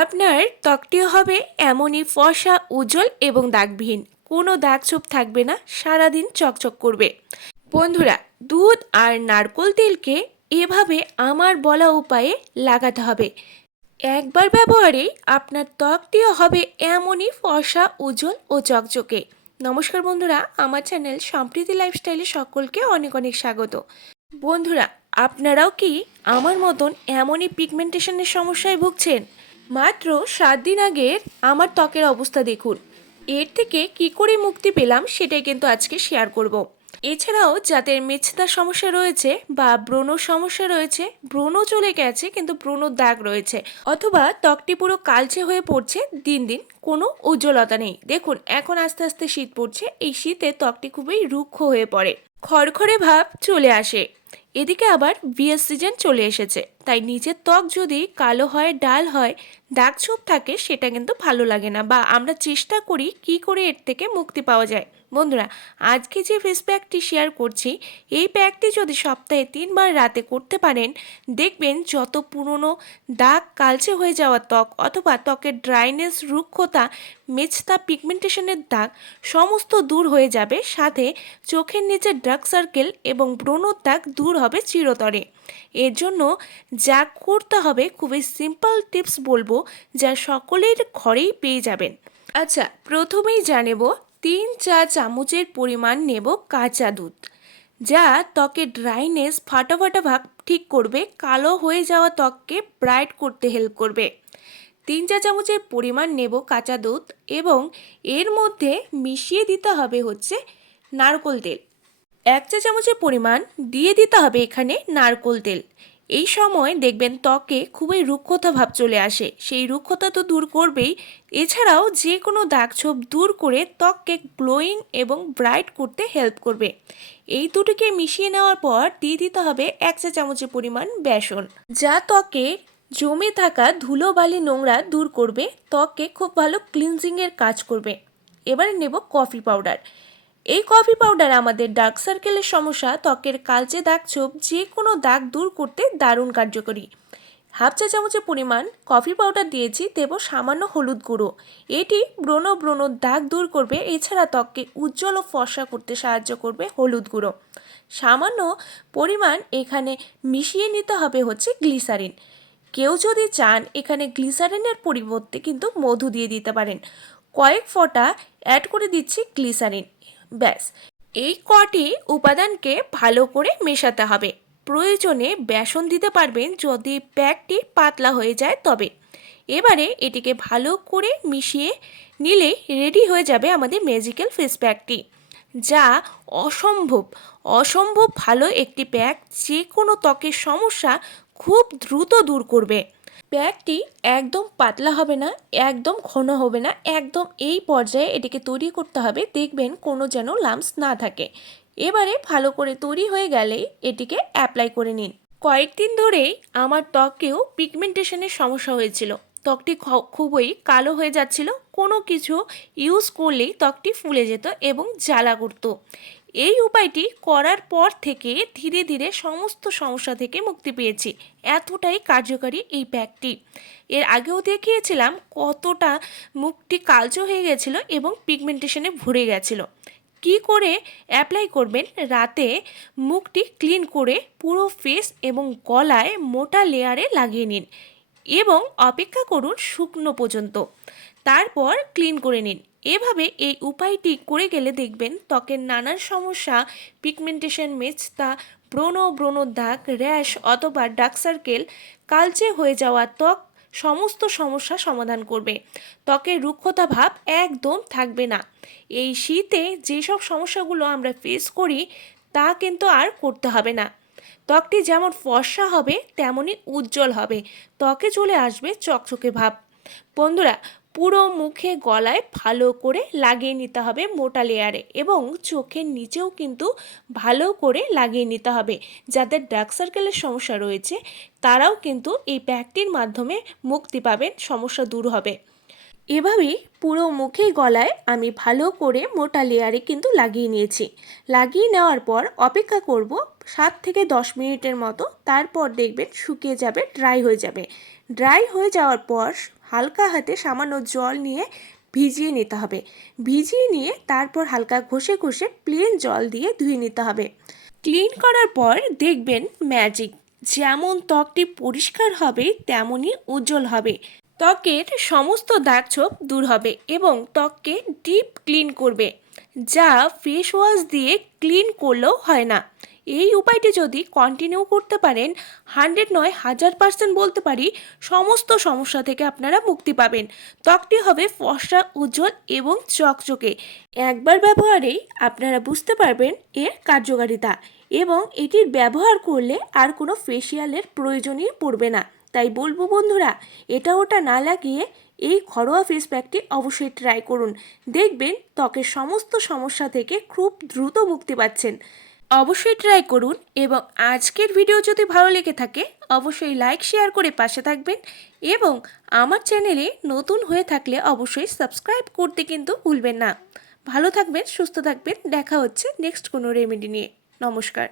আপনার ত্বকটিও হবে এমনই ফর্সা, উজ্জ্বল এবং দাগবিহীন। কোনো দাগ ছোপ থাকবে না, সারাদিন চকচক করবে। বন্ধুরা, দুধ আর নারকোল তেলকে এভাবে আমার বলা উপায়ে লাগাতে হবে। একবার ব্যবহারে আপনার ত্বকটিও হবে এমনই ফর্সা, উজ্জ্বল ও চকচকে। নমস্কার বন্ধুরা, আমার চ্যানেল সম্প্রীতি লাইফস্টাইলে সকলকে অনেক অনেক স্বাগত। বন্ধুরা, আপনারাও কি আমার মতন এমনই পিগমেন্টেশনের সমস্যায় ভুগছেন? মাত্র সাত দিন আগের আমার ত্বকের অবস্থা দেখুন। এর থেকে কি করে মুক্তি পেলাম সেটাই কিন্তু আজকে শেয়ার করব। এছাড়াও যাদের মেছতার সমস্যা রয়েছে বা ব্রণ সমস্যা রয়েছে, ব্রণ চলে গেছে কিন্তু ব্রণ দাগ রয়েছে অথবা ত্বকটি পুরো কালচে হয়ে পড়ছে, দিন দিন কোনো উজ্জ্বলতা নেই। দেখুন, এখন আস্তে আস্তে শীত পড়ছে, এই শীতে ত্বকটি খুবই রুক্ষ হয়ে পড়ে। খড়খড়ে ভাব চলে আসে। এদিকে আবার বিয়ের সিজন চলে এসেছে। তাই নিজের ত্বক যদি কালো হয়, ডাল হয়, দাগ ছোপ থাকে, সেটা কিন্তু ভালো লাগে না বা আমরা চেষ্টা করি কি করে এর থেকে মুক্তি পাওয়া যায়। বন্ধুরা, আজকে যে ফেস প্যাকটি শেয়ার করছি, এই প্যাকটি যদি সপ্তাহে তিনবার রাতে করতে পারেন, দেখবেন যত পুরনো দাগ কালচে হয়ে যাওয়া ত্বক অথবা ত্বকের ড্রাইনেস রুক্ষতা, মেছতা পিগমেন্টেশনের দাগ সমস্ত দূর হয়ে যাবে, সাথে চোখের নিচে ডার্ক সার্কেল এবং ব্রণর দাগ দূর হবে চিরতরে। এর জন্য যা করতে হবে, খুবই সিম্পল টিপস বলব, যা সকলের ঘরেই পেয়ে যাবেন। আচ্ছা প্রথমেই জানেব তিন চা চামচের পরিমাণ নেব কাঁচা দুধ, যা ত্বকের ড্রাইনেস ফাটা ফাটা ভাব ঠিক করবে, কালো হয়ে যাওয়া ত্বককে ব্রাইট করতে হেল্প করবে। তিন চা চামচের পরিমাণ নেব কাঁচা দুধ এবং এর মধ্যে মিশিয়ে দিতে হবে হচ্ছে নারকোল তেল। এক চা চামচের পরিমাণ দিয়ে দিতে হবে এখানে নারকোল তেল। এই সময় দেখবেন ত্বকে খুবই রুক্ষতা ভাব চলে আসে। সেই রুক্ষতা তো দূর করবেই। এছাড়াও যে কোনো দাগ ছোপ দূর করে ত্বককে গ্লোয়িং এবং ব্রাইট করতে হেল্প করবে। এই দুটোকে মিশিয়ে নেওয়ার পর দিয়ে দিতে হবে এক চা চামচের পরিমাণ বেসন। যা ত্বকে জমে থাকা ধুলোবালি নোংরা দূর করবে। ত্বককে খুব ভালো ক্লিনজিংয়ের কাজ করবে। এবারে নেব কফি পাউডার। এই কফি পাউডার আমাদের ডার্ক সার্কেলের সমস্যা, ত্বকের কালচে দাগ ছোপ, যে কোনো দাগ দূর করতে দারুণ কার্যকরী। হাফ চা চামচের পরিমাণ কফি পাউডার দিয়েছি, দেব সামান্য হলুদ গুঁড়ো। এটি ব্রণ ব্রণ দাগ দূর করবে, এছাড়া ত্বককে উজ্জ্বল ও ফর্সা করতে সাহায্য করবে হলুদ গুঁড়ো। সামান্য পরিমাণ এখানে মিশিয়ে নিতে হবে হচ্ছে গ্লিসারিন। কেউ যদি চান এখানে গ্লিসারিনের পরিবর্তে কিন্তু মধু দিয়ে দিতে পারেন। কয়েক ফোঁটা অ্যাড করে দিচ্ছি গ্লিসারিন। ব্যাস। এই কটি উপাদানকে ভালো করে মেশাতে হবে। প্রয়োজনে বেসন দিতে পারবেন যদি প্যাকটি পাতলা হয়ে যায় তবে। এবারে এটিকে ভালো করে মিশিয়ে নিলে রেডি হয়ে যাবে আমাদের ম্যাজিক্যাল ফেস প্যাকটি যা অসম্ভব। অসম্ভব ভালো একটি প্যাক। যে কোনো ত্বকের সমস্যা খুব দ্রুত দূর করবে। প্যাকটি একদম পাতলা হবে না, একদম ঘন হবে না, একদম এই পর্যায়ে এটিকে তৈরি করতে হবে, দেখবেন কোনো যেন লামস না থাকে। এবারে ভালো করে তৈরি হয়ে গেলেই এটিকে অ্যাপ্লাই করে নিন। কয়েকদিন ধরেই আমার ত্বকেও পিগমেন্টেশনের সমস্যা হয়েছিল। ত্বকটি খুবই কালো হয়ে যাচ্ছিল, কোনো কিছু ইউজ করলেই ত্বকটি ফুলে যেত এবং জ্বালা করতো। এই উপায়টি করার পর থেকে ধীরে ধীরে সমস্ত সমস্যা থেকে মুক্তি পেয়েছি। এতটাই কার্যকারী এই প্যাকটি এর আগেও দেখিয়েছিলাম কতটা মুখটি কালচো হয়ে গেছিল এবং পিগমেন্টেশনে ভরে গেছিল। কি করে অ্যাপ্লাই করবেন? রাতে মুখটি ক্লিন করে পুরো ফেস এবং গলায় মোটা লেয়ারে লাগিয়ে নিন এবং অপেক্ষা করুন শুকনো পর্যন্ত। তারপর ক্লিন করে নিন। এভাবে এই উপায়টি করে গেলে দেখবেন ত্বকের নানান সমস্যা পিগমেন্টেশন মেচতা ব্রণ ব্রণ দাগ র্যাশ অথবা ডার্ক সার্কেল কালচে হয়ে যাওয়া ত্বক সমস্ত সমস্যা সমাধান করবে। ত্বকের রুক্ষতা ভাব একদম থাকবে না। এই শীতে যেসব সমস্যাগুলো আমরা ফেস করি, তা কিন্তু আর করতে হবে না। ত্বকটি যেমন ফর্সা হবে তেমনই উজ্জ্বল হবে। ত্বকে চলে আসবে চকচকে ভাব। বন্ধুরা পুরো মুখে গলায় ভালো করে লাগিয়ে নিতে হবে মোটা লেয়ারে এবং চোখের নিচেও কিন্তু ভালো করে লাগিয়ে নিতে হবে। যাদের ডার্ক সার্কেলের সমস্যা রয়েছে, তারাও কিন্তু এই প্যাকটির মাধ্যমে মুক্তি পাবেন, সমস্যা দূর হবে। এভাবেই পুরো মুখে গলায় আমি ভালো করে মোটা লেয়ারে কিন্তু লাগিয়ে নিয়েছি। লাগিয়ে নেওয়ার পর অপেক্ষা করব সাত থেকে দশ মিনিটের মতো, তারপর দেখবেন শুকিয়ে যাবে ড্রাই হয়ে যাবে। ড্রাই হয়ে যাওয়ার পর হালকা হাতে সামান্য জল নিয়ে ভিজিয়ে নিতে হবে। ভিজিয়ে নিয়ে তারপর হালকা ঘষে ঘষে প্লেন জল দিয়ে ধুয়ে নিতে হবে। ক্লিন করার পর দেখবেন ম্যাজিক যেমন ত্বকটি পরিষ্কার হবে তেমনই উজ্জ্বল হবে। ত্বকের সমস্ত দাগছোপ দূর হবে এবং ত্বককে ডিপ ক্লিন করবে, যা ফেস ওয়াশ দিয়ে ক্লিন করলেও হয় না। এই উপায়টি যদি কন্টিনিউ করতে পারেন হান্ড্রেড নয়, হাজার পার্সেন্ট বলতে পারি, সমস্ত সমস্যা থেকে আপনারা মুক্তি পাবেন। ত্বকটি হবে ফর্সা, উজ্জ্বল এবং চকচকে। একবার ব্যবহারেই আপনারা বুঝতে পারবেন এর কার্যকারিতা এবং এটির ব্যবহার করলে আর কোনো ফেসিয়ালের প্রয়োজনই পড়বে না। তাই বলব বন্ধুরা, এটা ওটা না লাগিয়ে এই ঘরোয়া ফেস প্যাকটি অবশ্যই ট্রাই করুন। দেখবেন ত্বকের সমস্ত সমস্যা থেকে খুব দ্রুত মুক্তি পাচ্ছেন। অবশ্যই ট্রাই করুন এবং আজকের ভিডিও যদি ভালো লেগে থাকে, অবশ্যই লাইক শেয়ার করে পাশে থাকবেন এবং আমার চ্যানেলে নতুন হয়ে থাকলে অবশ্যই সাবস্ক্রাইব করতে কিন্তু ভুলবেন না। ভালো থাকবেন, সুস্থ থাকবেন, দেখা হচ্ছে নেক্সট কোনো রেমেডি নিয়ে। নমস্কার।